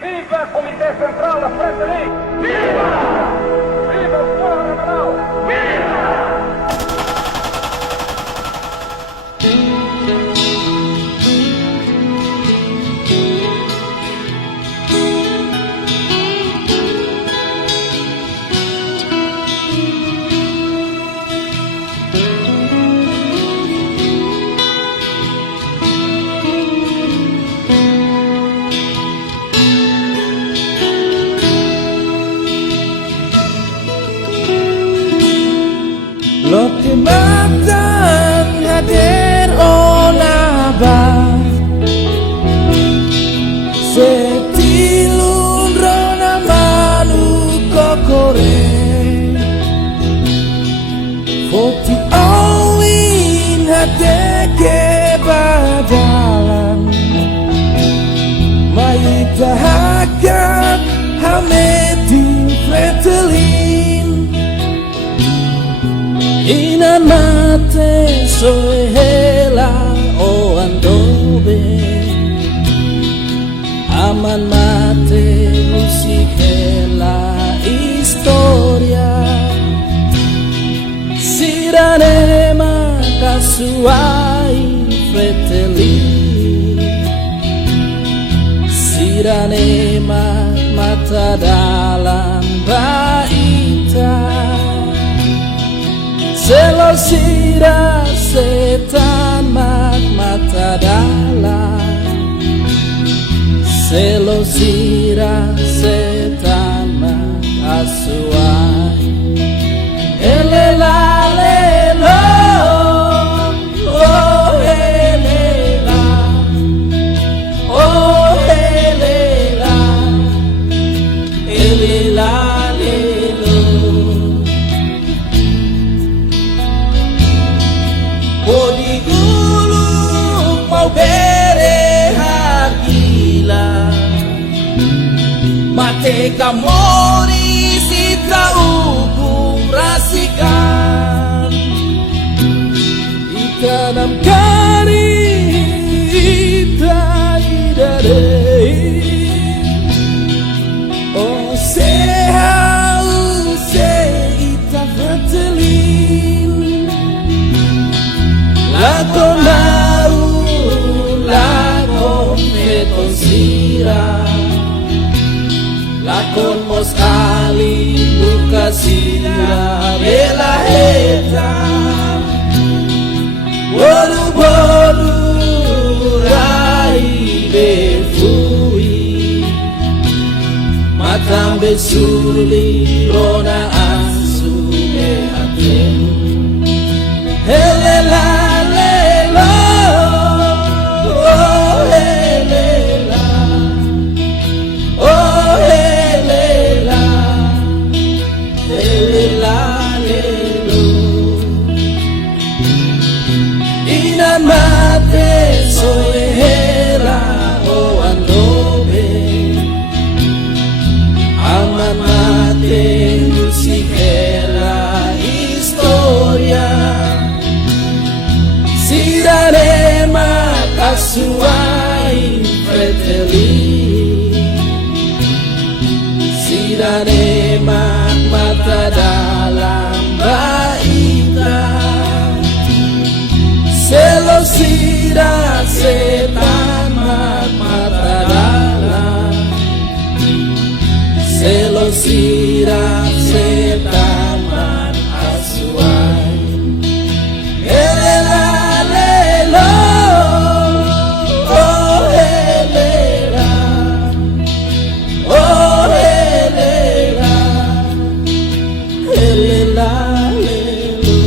Viva Comitê Central da Frente Livre! Viva! Viva o Fórum Nacional! Viva! Lo que matan hadir olaba setilun rona manu kokore Foti awin hadeke badalan Maita hakat hamedin fretelin Inan mate soe hela o andobe Aman mate musik hela historia Siranema kasuai fratelli Siranema mata dalam baita Selosira setan mata dalam Selosira setan asuai Elela lelo Oh elela Oh elela Elela lelo Odi gulung mau bere hakila Mate kamori sita hukum rasikan Itanam kari ita idare Oh sehau se ita fratelin Lakon baru, lakon beton sirah Lakon mos ali buka sirah Bela heta Boru-boru rai befui Matang besuli rona asu behaten Helela Mate soe hera o andobe Aman mate musik hera historia Siranema kasuai fratelli Siranema mata dalam baita Selosira setan mata dalam Selosira setan asuai Elela lelo Oh elela Oh elela Elela lelo